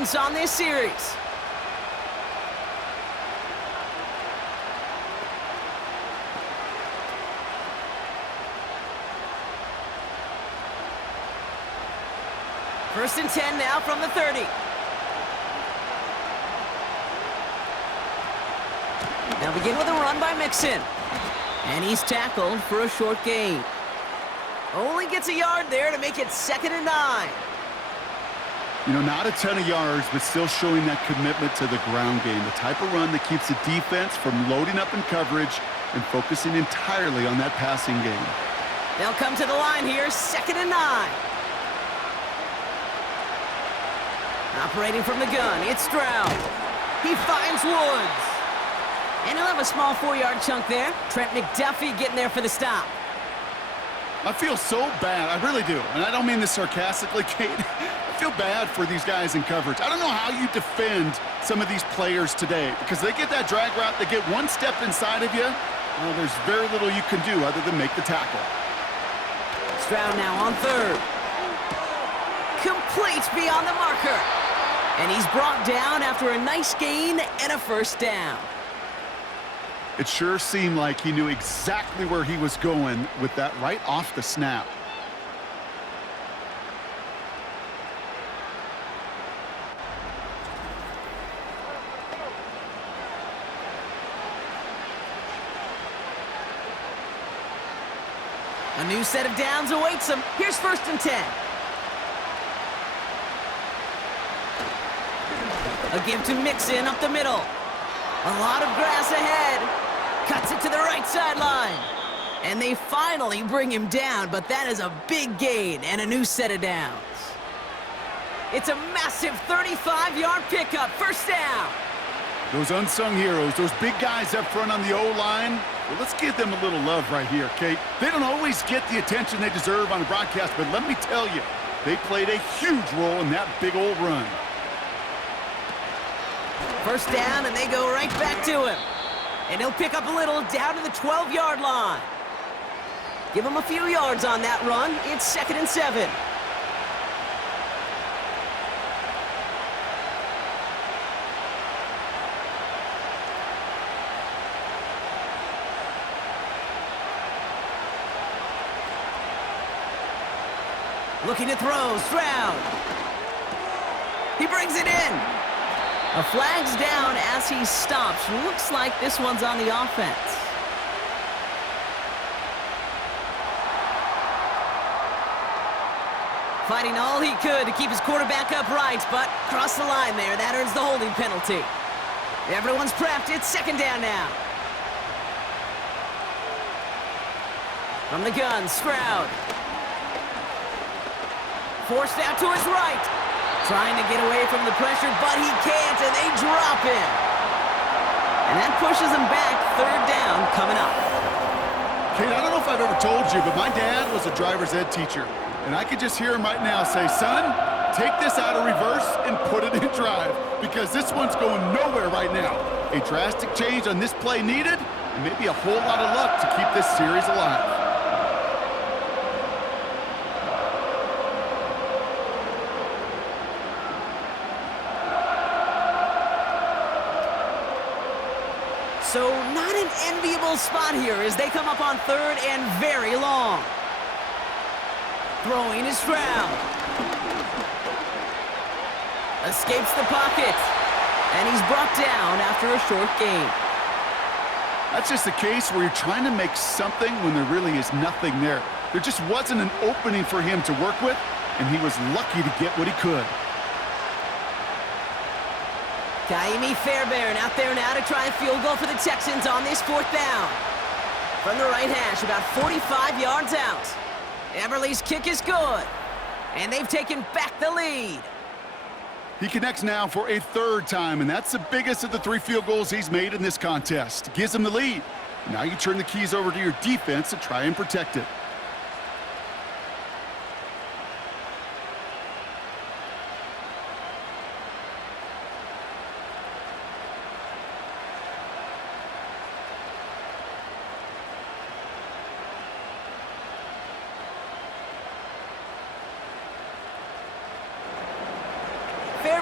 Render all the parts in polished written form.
importance on this series. First and 10 now from the 30. Now begin with a run by Mixon. And he's tackled for a short gain. Only gets a yard there to make it 2nd and 9. You know, not a ton of yards, but still showing that commitment to the ground game. The type of run that keeps the defense from loading up in coverage and focusing entirely on that passing game. They'll come to the line here, 2nd and 9. Operating from the gun, it's Stroud. He finds Woods. And he'll have a small 4-yard chunk there. Trent McDuffie getting there for the stop. I feel so bad. I really do. And I don't mean this sarcastically, Kate. I feel bad for these guys in coverage. I don't know how you defend some of these players today because they get that drag route, they get one step inside of you. Well, there's very little you can do other than make the tackle. Stroud now on 3rd. Complete beyond the marker. And he's brought down after a nice gain and a 1st down. It sure seemed like he knew exactly where he was going with that right off the snap. A new set of downs awaits him. Here's 1st and 10. A give to Mixon up the middle. A lot of grass ahead. Cuts it to the right sideline. And they finally bring him down, but that is a big gain and a new set of downs. It's a massive 35-yard pickup. 1st down. Those unsung heroes, those big guys up front on the O-line, well, let's give them a little love right here, Kate. They don't always get the attention they deserve on the broadcast, but let me tell you, they played a huge role in that big old run. 1st down, and they go right back to him. And he'll pick up a little down to the 12-yard line. Give him a few yards on that run. It's 2nd and 7. Looking to throw, Stroud. He brings it in. A flag's down as he stops. Looks like this one's on the offense. Fighting all he could to keep his quarterback upright, but crossed the line there. That earns the holding penalty. Everyone's prepped. It's 2nd down now. From the gun, Stroud. Forced out to his right. Trying to get away from the pressure, but he can't, and they drop him. And that pushes him back. 3rd down coming up. Kate, I don't know if I've ever told you, but my dad was a driver's ed teacher. And I could just hear him right now say, son, take this out of reverse and put it in drive, because this one's going nowhere right now. A drastic change on this play needed, and maybe a whole lot of luck to keep this series alive. So not an enviable spot here as they come up on 3rd and very long. Throwing is Stroud. Escapes the pocket. And he's brought down after a short gain. That's just a case where you're trying to make something when there really is nothing there. There just wasn't an opening for him to work with, and he was lucky to get what he could. Kaimi Fairbairn out there now to try a field goal for the Texans on this 4th down. From the right hash, about 45 yards out. Everly's kick is good. And they've taken back the lead. He connects now for a 3rd time, and that's the biggest of the 3 field goals he's made in this contest. Gives him the lead. Now you turn the keys over to your defense to try and protect it.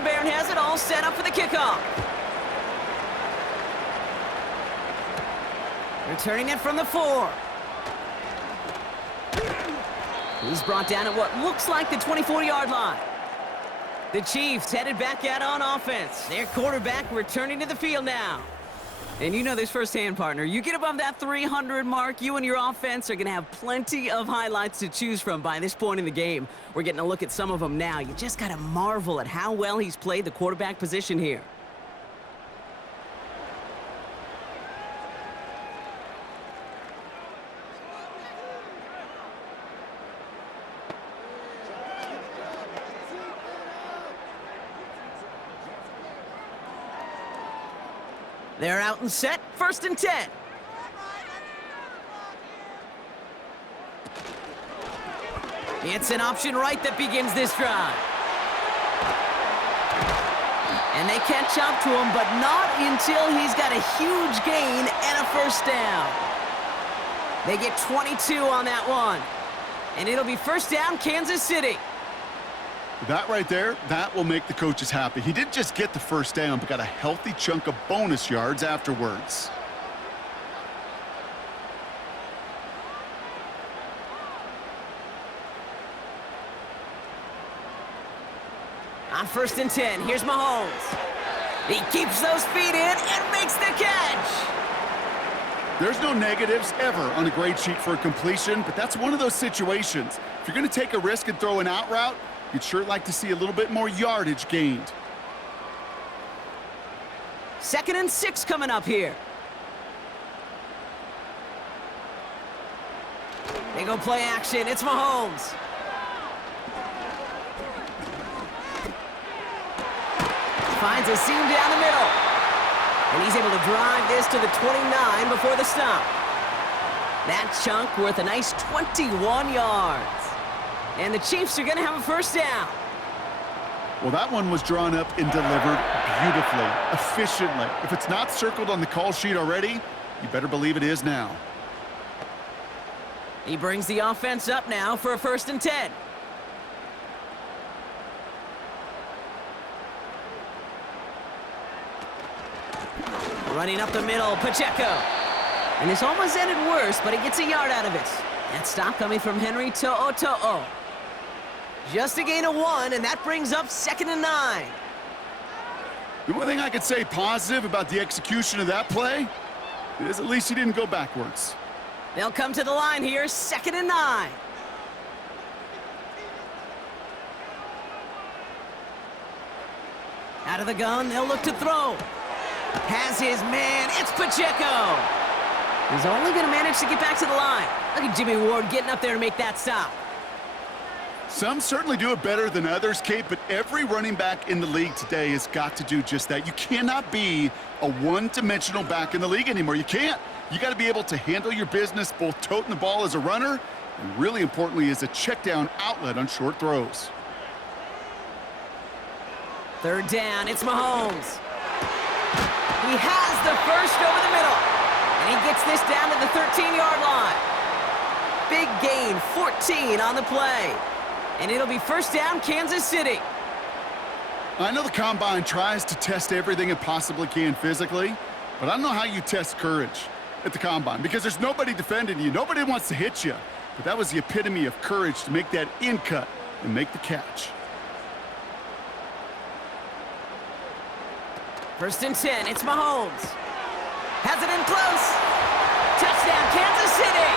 Bear has it all set up for the kickoff. Returning it from the 4. He's brought down at what looks like the 24-yard line. The Chiefs headed back out on offense. Their quarterback returning to the field now. And you know this firsthand, partner. You get above that 300 mark, you and your offense are going to have plenty of highlights to choose from by this point in the game. We're getting a look at some of them now. You just got to marvel at how well he's played the quarterback position here. They're out and set, 1st and 10. It's an option right that begins this drive. And they catch up to him, but not until he's got a huge gain and a 1st down. They get 22 on that one. And it'll be 1st down, Kansas City. That right there, that will make the coaches happy. He didn't just get the 1st down, but got a healthy chunk of bonus yards afterwards. On 1st and 10, here's Mahomes. He keeps those feet in and makes the catch. There's no negatives ever on a grade sheet for a completion, but that's one of those situations. If you're going to take a risk and throw an out route, you'd sure like to see a little bit more yardage gained. 2nd and 6 coming up here. They go play action. It's Mahomes. Finds a seam down the middle. And he's able to drive this to the 29 before the stop. That chunk worth a nice 21 yards. And the Chiefs are going to have a 1st down. Well, that one was drawn up and delivered beautifully, efficiently. If it's not circled on the call sheet already, you better believe it is now. He brings the offense up now for a 1st and 10. Running up the middle, Pacheco. And this almost ended worse, but he gets a yard out of it. That stop coming from Henry To'o. Just a gain of 1, and that brings up 2nd and 9. The only thing I could say positive about the execution of that play is at least he didn't go backwards. They'll come to the line here, 2nd and 9. Out of the gun, they'll look to throw. Has his man, it's Pacheco. He's only going to manage to get back to the line. Look at Jimmy Ward getting up there to make that stop. Some certainly do it better than others, Kate, but every running back in the league today has got to do just that. You cannot be a one-dimensional back in the league anymore. You can't. You got to be able to handle your business, both toting the ball as a runner, and really importantly as a check-down outlet on short throws. 3rd down, it's Mahomes. He has the 1st over the middle, and he gets this down to the 13-yard line. Big gain, 14 on the play. And it'll be 1st down, Kansas City. I know the Combine tries to test everything it possibly can physically, but I don't know how you test courage at the Combine because there's nobody defending you. Nobody wants to hit you. But that was the epitome of courage to make that in cut and make the catch. 1st and 10, it's Mahomes. Has it in close. Touchdown, Kansas City.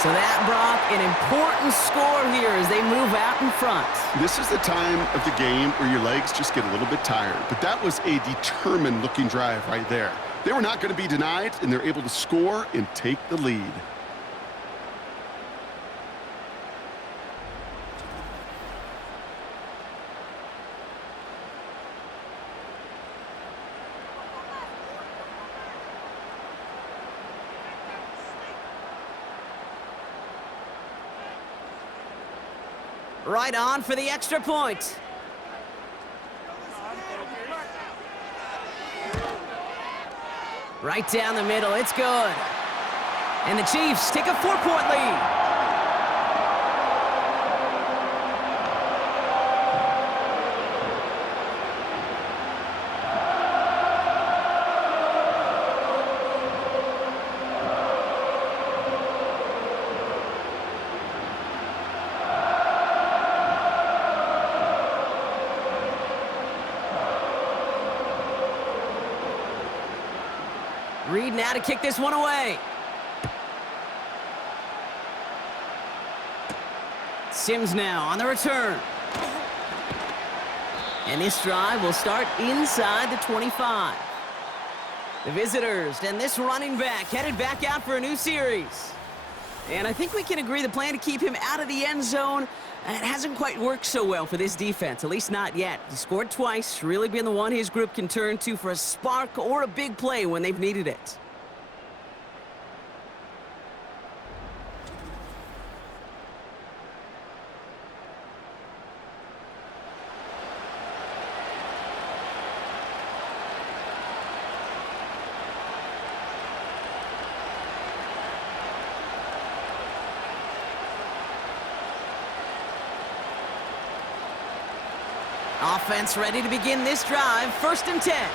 So that brought an important score here as they move out in front. This is the time of the game where your legs just get a little bit tired. But that was a determined-looking drive right there. They were not going to be denied, and they're able to score and take the lead. Right on for the extra point. Right down the middle, it's good. And the Chiefs take a 4-point lead. Reed now to kick this one away. Sims now on the return. And this drive will start inside the 25. The visitors and this running back headed back out for a new series. And I think we can agree the plan to keep him out of the end zone, it hasn't quite worked so well for this defense, at least not yet. He scored twice, really been the one his group can turn to for a spark or a big play when they've needed it. Offense ready to begin this drive. 1st and 10.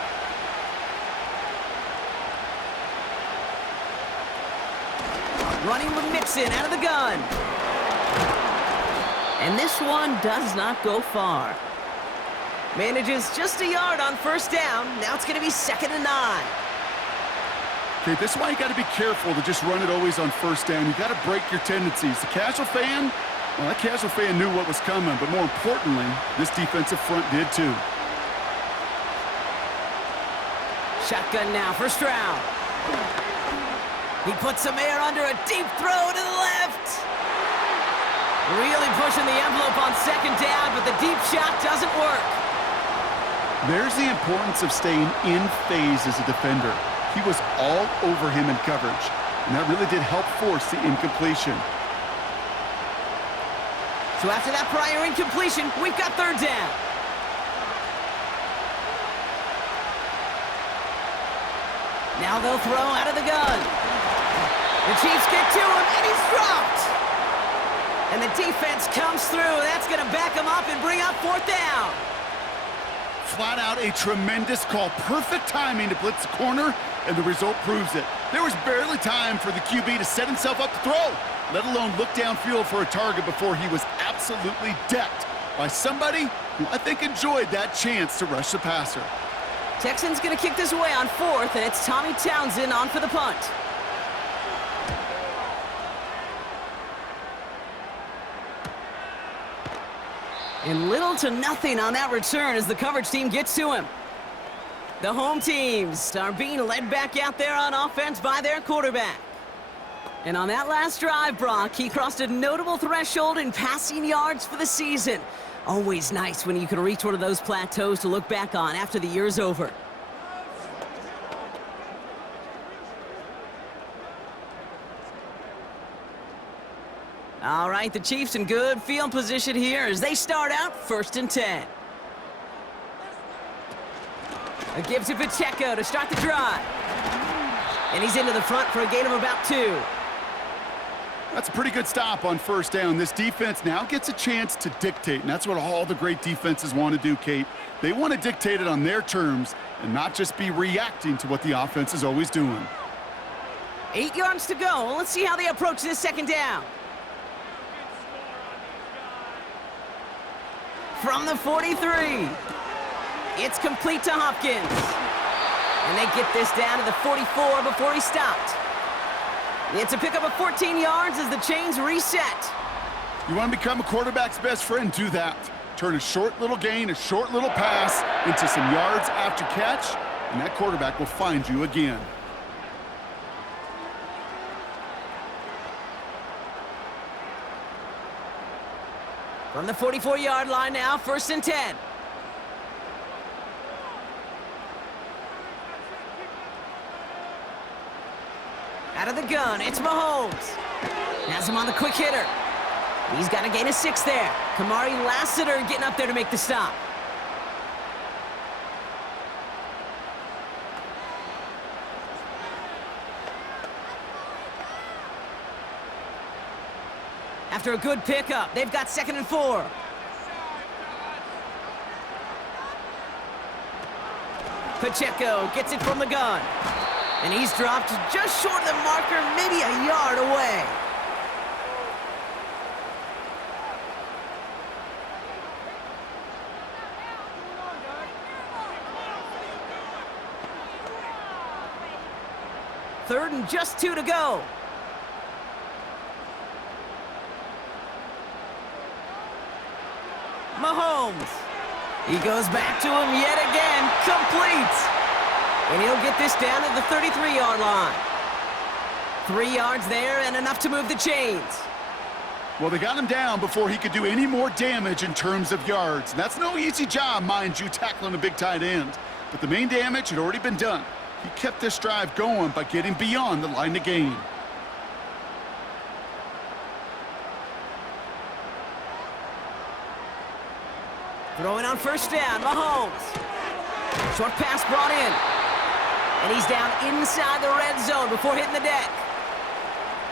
Running with Mixon out of the gun. And this one does not go far. Manages just a yard on 1st down. Now it's going to be 2nd and 9. Okay, this is why you got to be careful to just run it always on 1st down. You got to break your tendencies. The casual fan, well, that casual fan knew what was coming, but more importantly, this defensive front did too. Shotgun now for Stroud. He puts some air under a deep throw to the left. Really pushing the envelope on 2nd down, but the deep shot doesn't work. There's the importance of staying in phase as a defender. He was all over him in coverage, and that really did help force the incompletion. So after that prior incompletion, we've got 3rd down. Now they'll throw out of the gun. The Chiefs get to him, and he's dropped. And the defense comes through. That's going to back him up and bring up 4th down. Flat out a tremendous call. Perfect timing to blitz the corner, and the result proves it. There was barely time for the QB to set himself up to throw, let alone look downfield for a target before he was absolutely decked by somebody who I think enjoyed that chance to rush the passer. Texans going to kick this away on 4th, and it's Tommy Townsend on for the punt. And little to nothing on that return as the coverage team gets to him. The home teams are being led back out there on offense by their quarterback. And on that last drive, Brock, he crossed a notable threshold in passing yards for the season. Always nice when you can reach one of those plateaus to look back on after the year's over. All right, the Chiefs in good field position here as they start out 1st and 10. A give to Pacheco to start the drive. And he's into the front for a gain of about 2. That's a pretty good stop on 1st down. This defense now gets a chance to dictate, and that's what all the great defenses want to do, Kate. They want to dictate it on their terms and not just be reacting to what the offense is always doing. 8 yards to go. Let's see how they approach this 2nd down. From the 43. It's complete to Hopkins. And they get this down to the 44 before he stopped. It's a pickup of 14 yards as the chains reset. You want to become a quarterback's best friend, do that. Turn a short little gain, a short little pass into some yards after catch, and that quarterback will find you again. From the 44-yard line now, 1st and 10. Out of the gun, it's Mahomes. Has him on the quick hitter. He's got to gain a 6 there. Kamari Lassiter getting up there to make the stop. After a good pickup, they've got 2nd and 4. Pacheco gets it from the gun. And he's dropped just short of the marker, maybe a yard away. 3rd and just 2 to go. Mahomes. He goes back to him yet again. Complete. And he'll get this down to the 33-yard line. 3 yards there and enough to move the chains. Well, they got him down before he could do any more damage in terms of yards. And that's no easy job, mind you, tackling a big tight end. But the main damage had already been done. He kept this drive going by getting beyond the line to gain. Throwing on 1st down, Mahomes. Short pass brought in. And he's down inside the red zone before hitting the deck.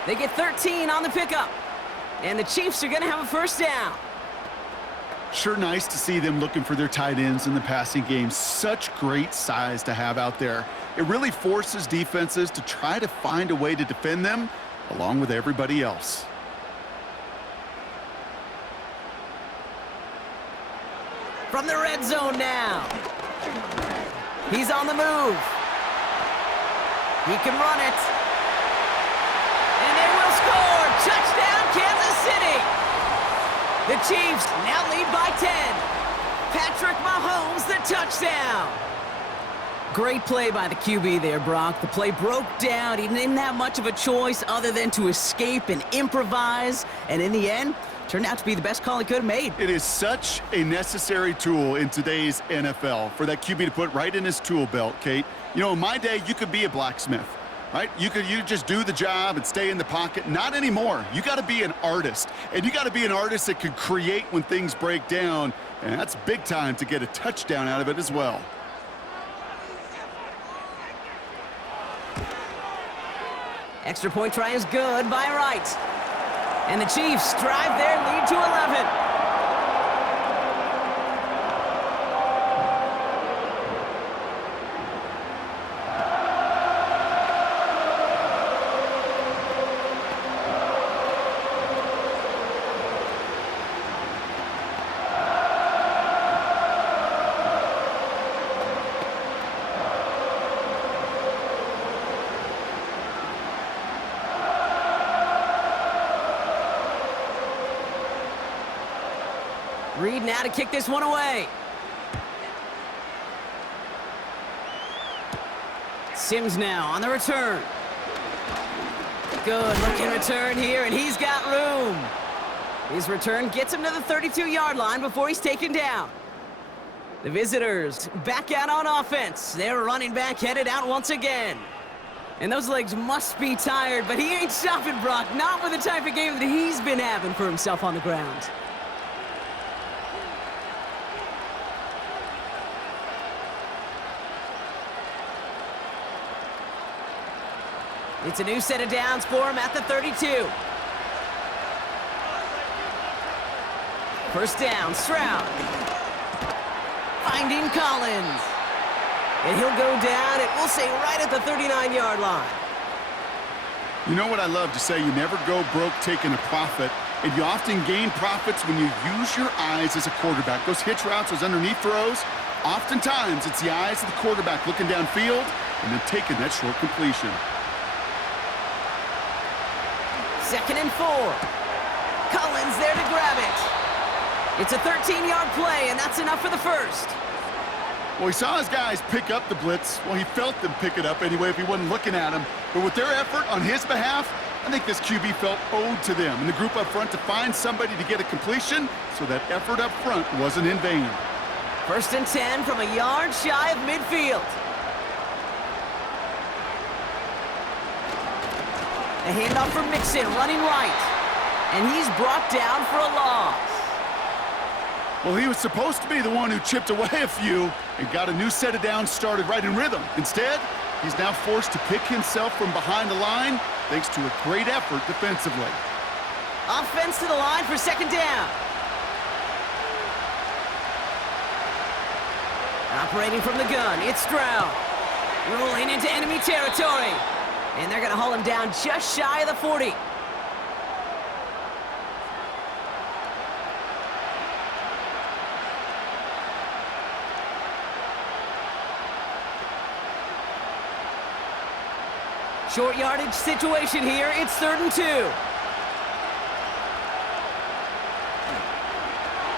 They get 13 on the pickup. And the Chiefs are going to have a 1st down. Sure nice to see them looking for their tight ends in the passing game. Such great size to have out there. It really forces defenses to try to find a way to defend them along with everybody else. From the red zone now. He's on the move. He can run it. And they will score. Touchdown, Kansas City. The Chiefs now lead by 10. Patrick Mahomes, the touchdown. Great play by the QB there, Brock. The play broke down. He didn't have much of a choice other than to escape and improvise. And in the end, turned out to be the best call he could have made. It is such a necessary tool in today's NFL for that QB to put right in his tool belt, Kate. You know, in my day, you could be a blacksmith, right? You just do the job and stay in the pocket. Not anymore. You got to be an artist, and you got to be an artist that can create when things break down, and that's big time to get a touchdown out of it as well. Extra point try is good by Wright. And the Chiefs drive their lead to 11. Reed now to kick this one away. Sims now on the return. Good looking return here, and he's got room. His return gets him to the 32-yard line before he's taken down. The visitors back out on offense. Their running back headed out once again. And those legs must be tired, but he ain't stopping, Brock. Not with the type of game that he's been having for himself on the ground. It's a new set of downs for him at the 32. 1st down, Stroud. Finding Collins. And he'll go down, and we'll say right at the 39-yard line. You know what I love to say? You never go broke taking a profit, and you often gain profits when you use your eyes as a quarterback. Those hitch routes, those underneath throws, oftentimes it's the eyes of the quarterback looking downfield and then taking that short completion. 2nd and 4. Collins there to grab it. It's a 13-yard play, and that's enough for the 1st. Well, he saw his guys pick up the blitz. Well, he felt them pick it up anyway if he wasn't looking at him. But with their effort on his behalf, I think this QB felt owed to them and the group up front to find somebody to get a completion, so that effort up front wasn't in vain. 1st and 10 from a yard shy of midfield. A handoff for Mixon, running right. And he's brought down for a loss. Well, he was supposed to be the one who chipped away a few and got a new set of downs started right in rhythm. Instead, he's now forced to pick himself from behind the line thanks to a great effort defensively. Offense to the line for 2nd down. Operating from the gun, it's Stroud. Rolling into enemy territory. And they're going to haul him down just shy of the 40. Short yardage situation here. It's 3rd and 2.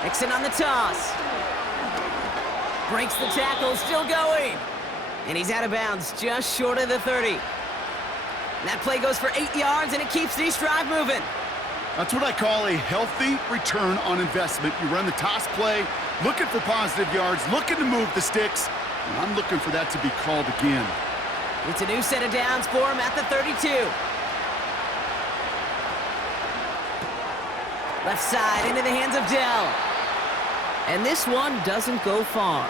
Mixon on the toss. Breaks the tackle, still going. And he's out of bounds, just short of the 30. And that play goes for 8 yards, and it keeps this drive moving. That's what I call a healthy return on investment. You run the toss play, looking for positive yards, looking to move the sticks, and I'm looking for that to be called again. It's a new set of downs for him at the 32. Left side into the hands of Dell. And this one doesn't go far.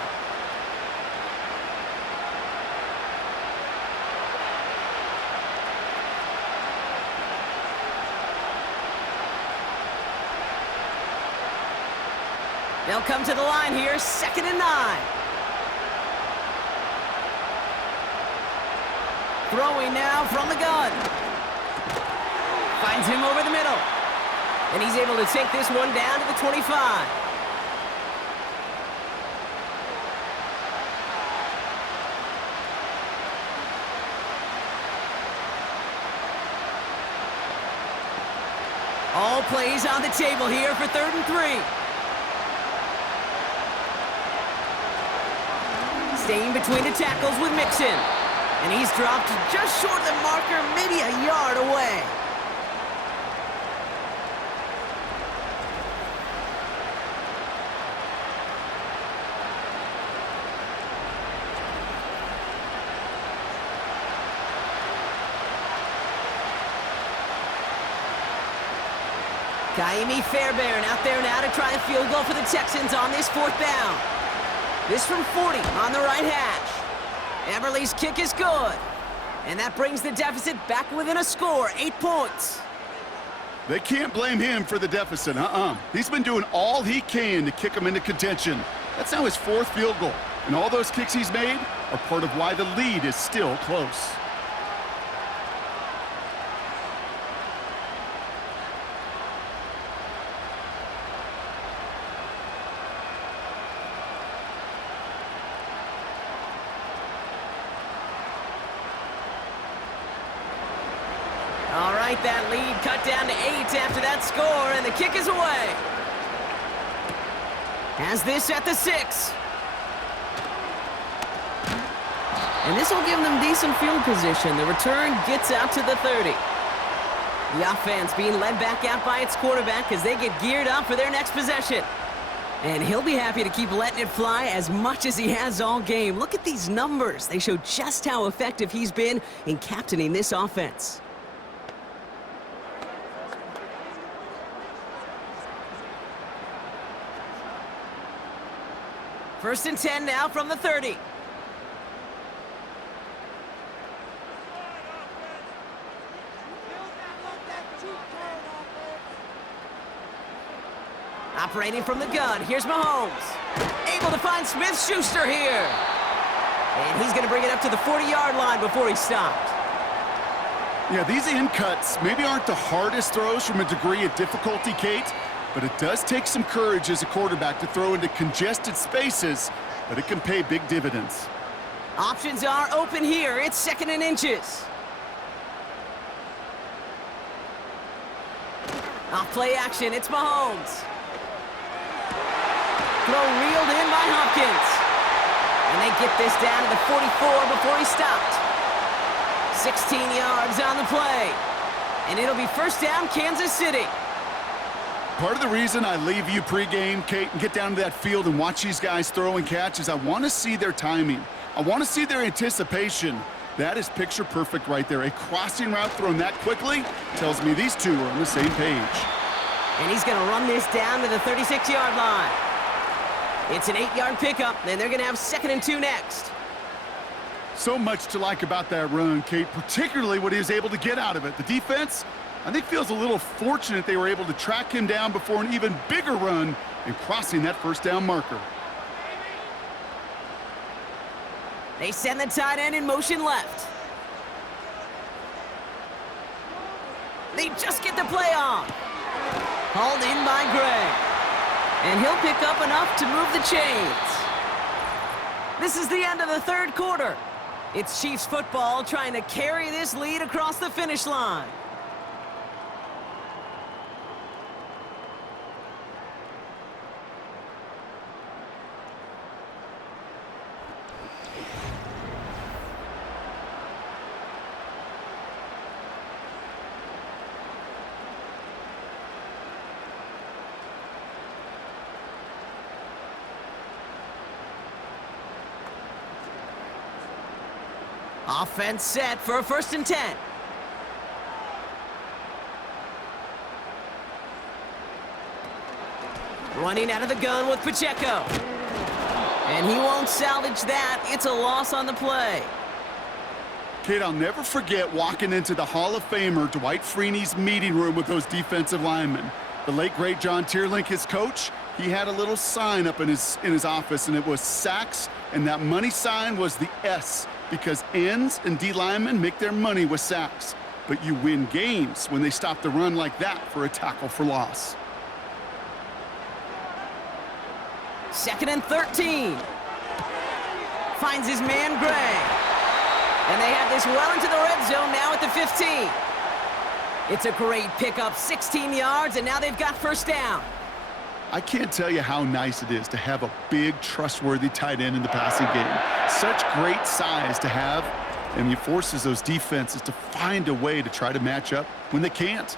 They'll come to the line here, 2nd and 9. Throwing now from the gun. Finds him over the middle. And he's able to take this one down to the 25. All plays on the table here for 3rd and 3. Staying between the tackles with Mixon. And he's dropped just short of the marker, maybe a yard away. Kaimi Fairbairn out there now to try a field goal for the Texans on this 4th down. This from 40 on the right hash. Everly's kick is good. And that brings the deficit back within a score, 8 points. They can't blame him for the deficit, He's been doing all he can to kick them into contention. That's now his 4th field goal. And all those kicks he's made are part of why the lead is still close. All right, that lead cut down to 8 after that score, and the kick is away. Has this at the 6. And this will give them decent field position. The return gets out to the 30. The offense being led back out by its quarterback as they get geared up for their next possession. And he'll be happy to keep letting it fly as much as he has all game. Look at these numbers. They show just how effective he's been in captaining this offense. First and 10 now from the 30. Operating from the gun, here's Mahomes. Able to find Smith-Schuster here. And he's going to bring it up to the 40-yard line before he stopped. Yeah, these in cuts maybe aren't the hardest throws from a degree of difficulty, Kate, but it does take some courage as a quarterback to throw into congested spaces, but it can pay big dividends. Options are open here. It's 2nd and inches. Off play action, it's Mahomes. Throw reeled in by Hopkins. And they get this down to the 44 before he stopped. 16 yards on the play. And it'll be first down, Kansas City. Part of the reason I leave you pregame, Kate, and get down to that field and watch these guys throw and catch is I want to see their timing. I want to see their anticipation. That is picture perfect right there. A crossing route thrown that quickly tells me these two are on the same page. And he's going to run this down to the 36-yard line. It's an 8-yard pickup, and they're going to have 2nd and 2 next. So much to like about that run, Kate, particularly what he was able to get out of it. The defense, I think, feels a little fortunate they were able to track him down before an even bigger run and crossing that first down marker. They send the tight end in motion left. They just get the play on. Hauled in by Gray. And he'll pick up enough to move the chains. This is the end of the 3rd quarter. It's Chiefs football trying to carry this lead across the finish line. Offense set for a 1st and 10. Running out of the gun with Pacheco. And he won't salvage that. It's a loss on the play. Kate, I'll never forget walking into the Hall of Famer Dwight Freeney's meeting room with those defensive linemen. The late, great John Tierlink, his coach, he had a little sign up in his office, and it was sacks, and that money sign was the S, because ends and D linemen make their money with sacks. But you win games when they stop the run like that for a tackle for loss. 2nd and 13. Finds his man, Gray. And they have this well into the red zone now at the 15. It's a great pickup, 16 yards, and now they've got 1st down. I can't tell you how nice it is to have a big, trustworthy tight end in the passing game. Such great size to have, and he forces those defenses to find a way to try to match up when they can't.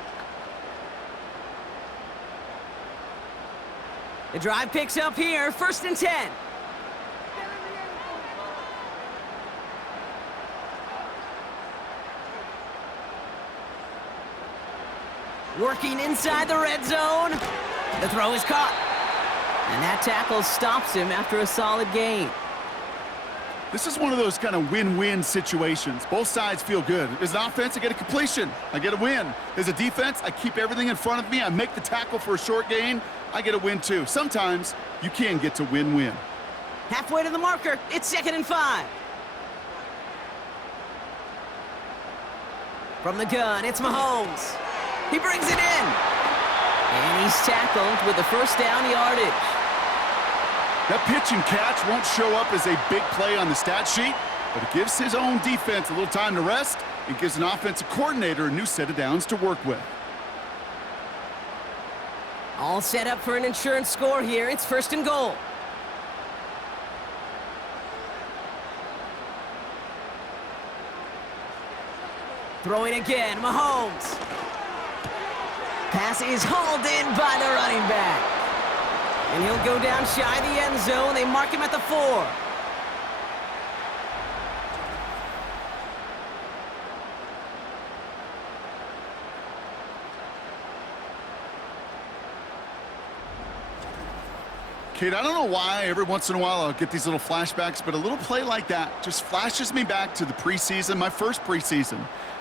The drive picks up here, 1st and 10. Working inside the red zone. The throw is caught. And that tackle stops him after a solid gain. This is one of those kind of win-win situations. Both sides feel good. As an offense, I get a completion. I get a win. As a defense, I keep everything in front of me. I make the tackle for a short gain. I get a win, too. Sometimes you can get to win-win. Halfway to the marker. It's 2nd and 5. From the gun, it's Mahomes. He brings it in. And he's tackled with the 1st down yardage. That pitch and catch won't show up as a big play on the stat sheet, but it gives his own defense a little time to rest and gives an offensive coordinator a new set of downs to work with. All set up for an insurance score here. It's 1st and goal. Throwing again, Mahomes. Pass is hauled in by the running back. And he'll go down shy of the end zone. They mark him at the 4. Kate, I don't know why every once in a while I'll get these little flashbacks, but a little play like that just flashes me back to the preseason, my first preseason,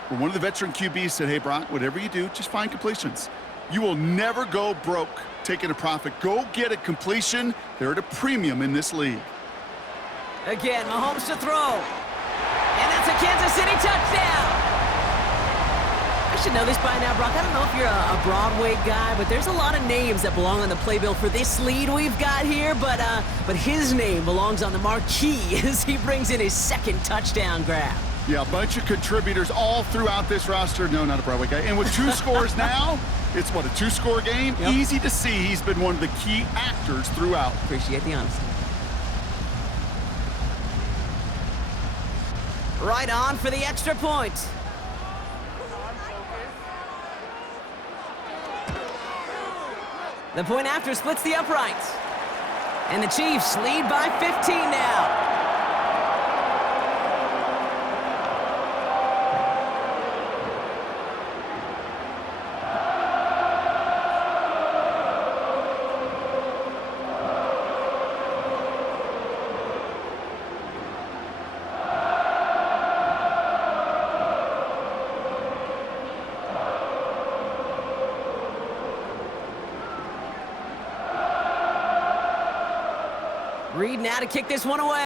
where one of the veteran QBs said, hey, Brock, whatever you do, just find completions. You will never go broke taking a profit. Go get a completion. They're at a premium in this league. Again, Mahomes to throw. And that's a Kansas City touchdown. I should know this by now, Brock. I don't know if you're a Broadway guy, but there's a lot of names that belong on the playbill for this lead we've got here, but his name belongs on the marquee as he brings in his 2nd touchdown grab. Yeah, a bunch of contributors all throughout this roster. No, not a Broadway guy. And with 2 scores now, it's what, a 2-score game? Yep. Easy to see he's been one of the key actors throughout. Appreciate the honesty. Right on for the extra point. The point after splits the uprights. And the Chiefs lead by 15 now. Reed now to kick this one away.